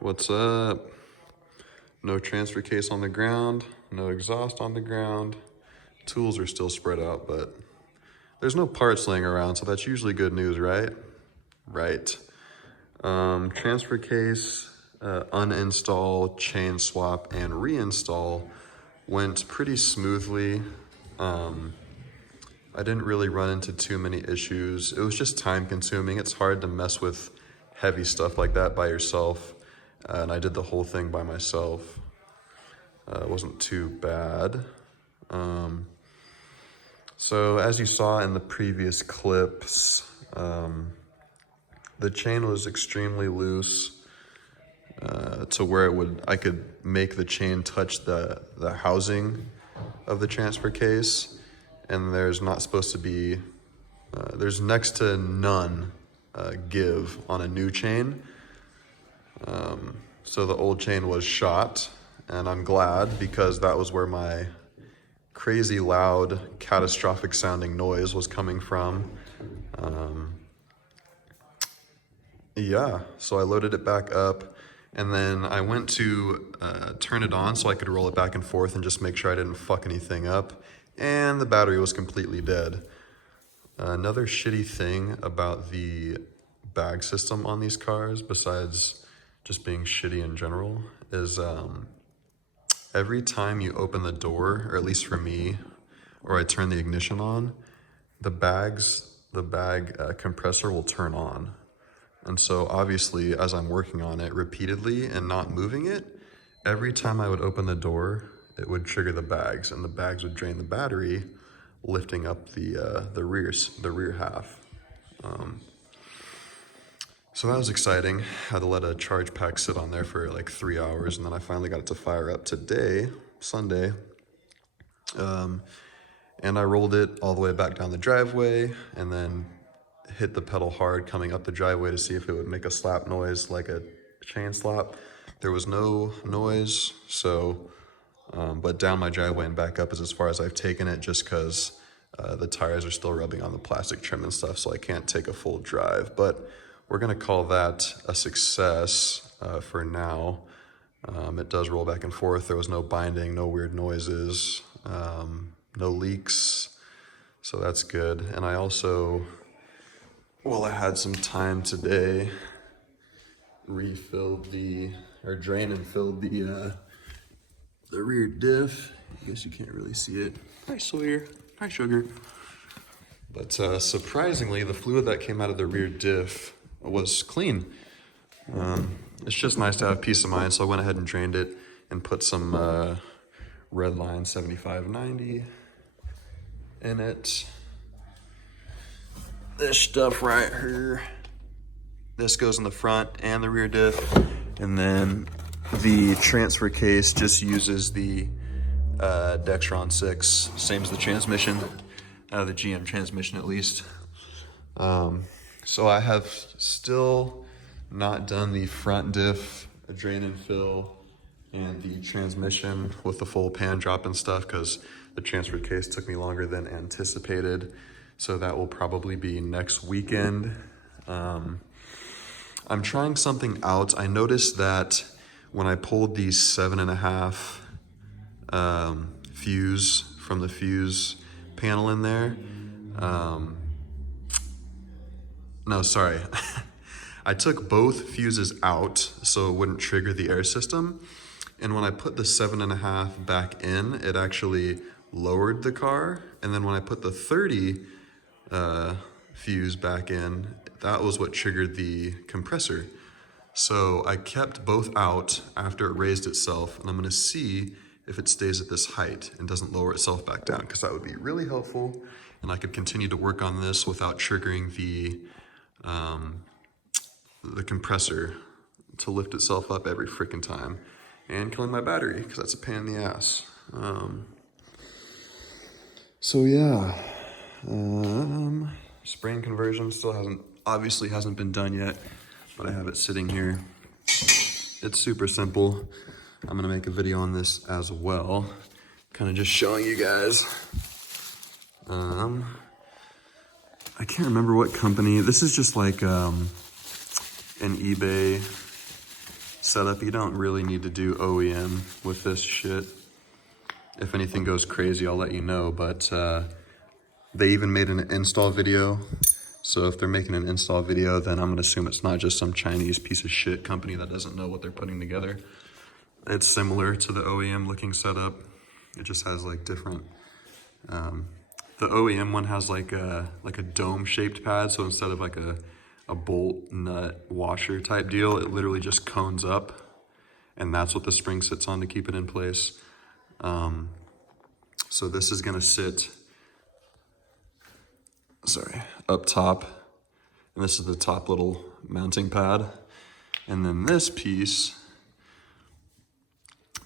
What's up? No transfer case on the ground, no exhaust on the ground. Tools are still spread out, but there's no parts laying around, so that's usually good news, right? Right. Transfer case, uninstall, chain swap, and reinstall went pretty smoothly. I didn't really run into too many issues. It was just time consuming. It's hard to mess with heavy stuff like that by yourself. And I did the whole thing by myself. It wasn't too bad. So as you saw in the previous clips, the chain was extremely loose to where I could make the chain touch the housing of the transfer case. And there's not supposed to be, there's next to none give on a new chain. So the old chain was shot, and I'm glad because that was where my crazy loud, catastrophic sounding noise was coming from. Yeah, so I loaded it back up, and then I went to turn it on so I could roll it back and forth and just make sure I didn't fuck anything up. And the battery was completely dead. Another shitty thing about the bag system on these cars, besides just being shitty in general, is every time you open the door, or at least for me, or I turn the ignition on, the bag compressor will turn on. And so obviously, as I'm working on it repeatedly and not moving it, every time I would open the door, it would trigger the bags, and the bags would drain the battery, lifting up the rear half. So that was exciting. I had to let a charge pack sit on there for like 3 hours, and then I finally got it to fire up today, Sunday. And I rolled it all the way back down the driveway, and then hit the pedal hard coming up the driveway to see if it would make a slap noise like a chain slap. There was no noise, so, but down my driveway and back up is as far as I've taken it, just because the tires are still rubbing on the plastic trim and stuff, so I can't take a full drive. But we're gonna call that a success for now. It does roll back and forth. There was no binding, no weird noises, no leaks, so that's good. And I also, well, I had some time today, drained and filled the rear diff. I guess you can't really see it. Hi, Sawyer. Hi, Sugar. But surprisingly, the fluid that came out of the rear diff was clean. It's just nice to have peace of mind, so I went ahead and drained it and put some Redline 7590 in it. This stuff right here, this goes in the front and the rear diff, and then the transfer case just uses the Dexron 6, same as the transmission, the GM transmission at least. So I have still not done the front diff, drain and fill, and the transmission with the full pan drop and stuff, because the transfer case took me longer than anticipated. So that will probably be next weekend. I'm trying something out. I noticed that when I pulled the 7.5 fuse from the fuse panel in there, no, sorry. I took both fuses out so it wouldn't trigger the air system. And when I put the 7.5 back in, it actually lowered the car. And then when I put the 30 fuse back in, that was what triggered the compressor. So I kept both out after it raised itself, and I'm gonna see if it stays at this height and doesn't lower itself back down, because that would be really helpful, and I could continue to work on this without triggering the compressor to lift itself up every freaking time and killing my battery, because that's a pain in the ass. So yeah, spring conversion still obviously hasn't been done yet, but I have it sitting here. It's super simple. I'm gonna make a video on this as well, kind of just showing you guys. I can't remember what company. This is just like an eBay setup. You don't really need to do OEM with this shit. If anything goes crazy, I'll let you know, but they even made an install video. So if they're making an install video, then I'm gonna assume it's not just some Chinese piece of shit company that doesn't know what they're putting together. It's similar to the OEM looking setup. It just has like different, the OEM one has like a dome shaped pad. So instead of like a bolt nut washer type deal, it literally just cones up, and that's what the spring sits on to keep it in place. So this is gonna sit, up top, and this is the top little mounting pad. And then this piece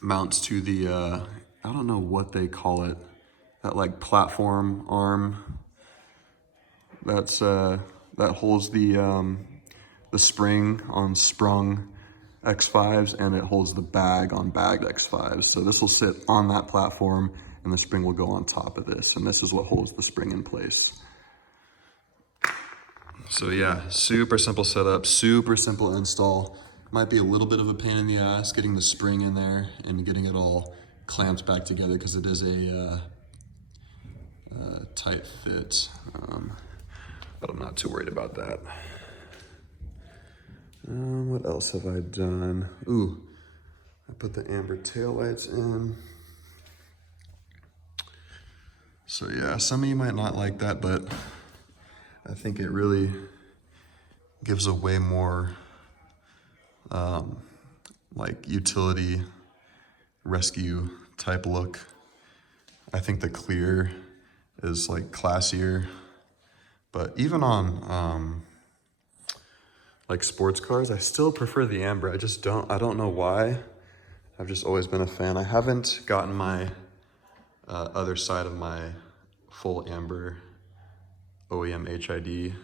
mounts to the, I don't know what they call it, that like platform arm that's, that holds the spring on sprung X5s, and it holds the bag on bagged X5s. So this will sit on that platform, and the spring will go on top of this, and this is what holds the spring in place. So yeah, super simple setup, super simple install. Might be a little bit of a pain in the ass getting the spring in there and getting it all clamped back together, because it is a tight fit, but I'm not too worried about that. What else have I done? Ooh, I put the amber taillights in. So yeah, some of you might not like that, but I think it really gives a way more like utility rescue type look. I think the clear is like classier, but even on like sports cars, I still prefer the amber. I don't know why. I've just always been a fan. I haven't gotten my other side of my full amber OEM HID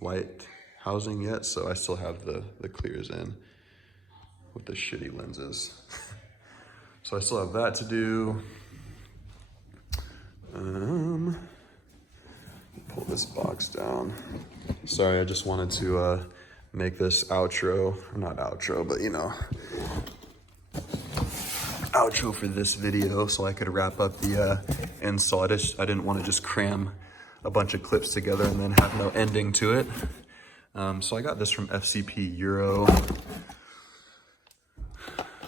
light housing yet, so I still have the clears in with the shitty lenses. So I still have that to do. Pull this box down. Sorry, I just wanted to make this outro, or not outro, but you know, outro for this video so I could wrap up the install. I didn't want to just cram a bunch of clips together and then have no ending to it. So I got this from FCP Euro.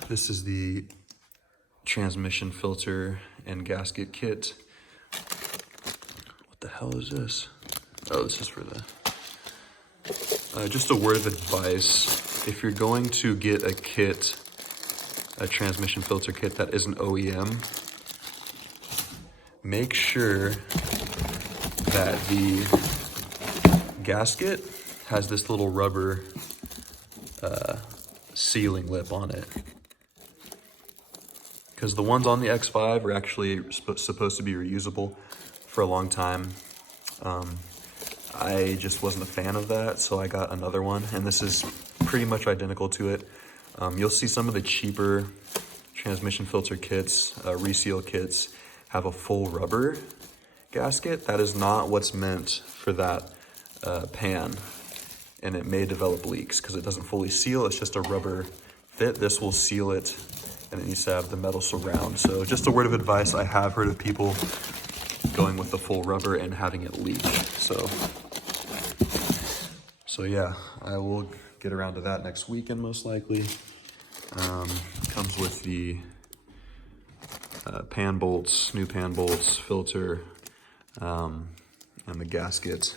This is the transmission filter and gasket kit. What the hell is this? Oh, this is for the, just a word of advice. If you're going to get a kit, a transmission filter kit that isn't OEM, make sure that the gasket has this little rubber sealing lip on it. Because the ones on the X5 are actually supposed to be reusable for a long time. I just wasn't a fan of that, so I got another one, and this is pretty much identical to it. You'll see some of the cheaper transmission filter kits, reseal kits, have a full rubber gasket. That is not what's meant for that pan, and it may develop leaks because it doesn't fully seal. It's just a rubber fit. This will seal it, and it needs to have the metal surround. So just a word of advice, I have heard of people going with the full rubber and having it leak. So yeah, I will get around to that next weekend most likely. Comes with the pan bolts, new pan bolts, filter, and the gasket.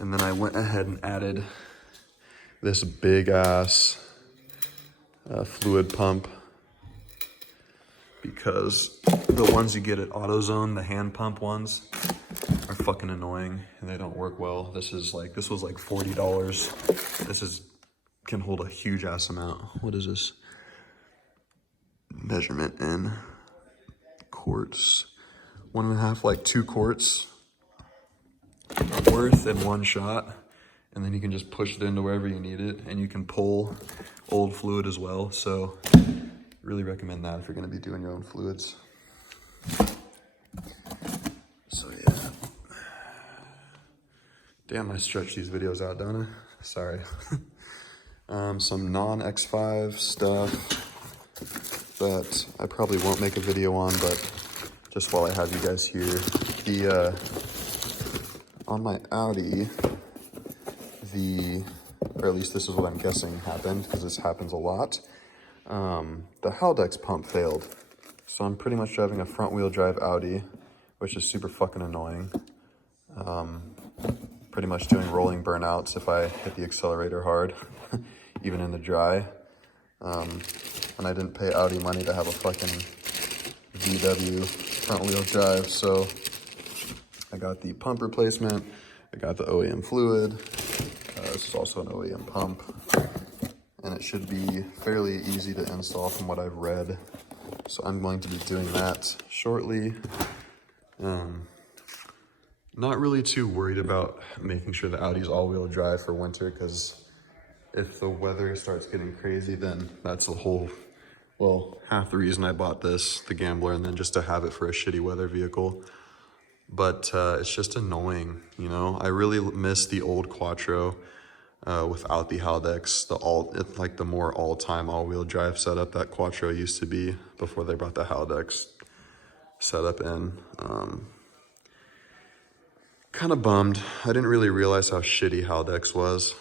And then I went ahead and added this big ass fluid pump, because the ones you get at AutoZone, the hand pump ones, are fucking annoying and they don't work well. This was like $40. This can hold a huge ass amount. What is this? Measurement in quarts. 1.5, like 2 quarts worth in one shot. And then you can just push it into wherever you need it, and you can pull old fluid as well. So really recommend that if you're gonna be doing your own fluids. So yeah. Damn, I stretch these videos out, don't I? Sorry. Some non-X5 stuff that I probably won't make a video on, but just while I have you guys here, on my Audi, or at least this is what I'm guessing happened, because this happens a lot, the Haldex pump failed. So I'm pretty much driving a front wheel drive Audi, which is super fucking annoying. Pretty much doing rolling burnouts if I hit the accelerator hard, even in the dry. And I didn't pay Audi money to have a fucking VW front wheel drive, so I got the pump replacement, I got the OEM fluid, this is also an OEM pump, and it should be fairly easy to install from what I've read. So I'm going to be doing that shortly. Not really too worried about making sure the Audi's all-wheel drive for winter, because if the weather starts getting crazy, then that's the whole, well, half the reason I bought this, the Gambler, and then just to have it for a shitty weather vehicle. But it's just annoying, you know? I really miss the old Quattro without the Haldex, like the more all-time all-wheel drive setup that Quattro used to be before they brought the Haldex setup in. Kind of bummed. I didn't really realize how shitty Haldex was.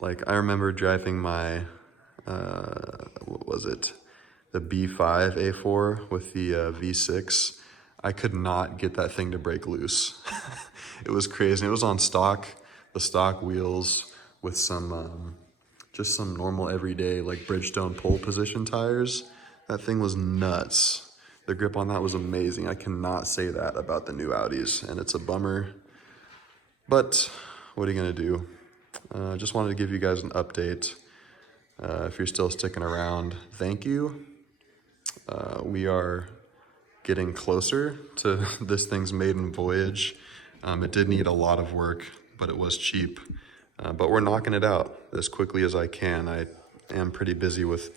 Like, I remember driving my, what was it? The B5 A4 with the V6. I could not get that thing to break loose. It was crazy. It was on stock, the stock wheels with some, just some normal everyday, like Bridgestone pole position tires. That thing was nuts. The grip on that was amazing. I cannot say that about the new Audis, and it's a bummer. But what are you gonna do? Just wanted to give you guys an update. If you're still sticking around, thank you. We are getting closer to this thing's maiden voyage. It did need a lot of work, but it was cheap. But we're knocking it out as quickly as I can. I am pretty busy with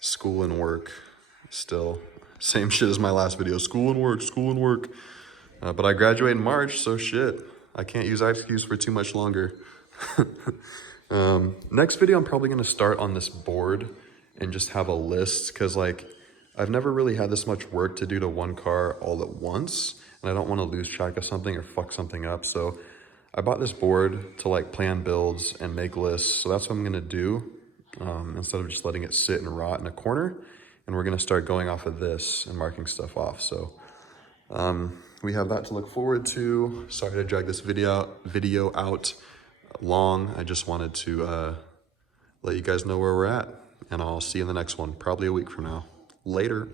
school and work still. Same shit as my last video, school and work, school and work. But I graduate in March, so shit. I can't use that excuse for too much longer. Next video, I'm probably gonna start on this board and just have a list, because like, I've never really had this much work to do to one car all at once, and I don't wanna lose track of something or fuck something up. So I bought this board to like plan builds and make lists. So that's what I'm gonna do, instead of just letting it sit and rot in a corner. And we're gonna start going off of this and marking stuff off. So we have that to look forward to. Sorry to drag this video out long. I just wanted to let you guys know where we're at, and I'll see you in the next one, probably a week from now. Later.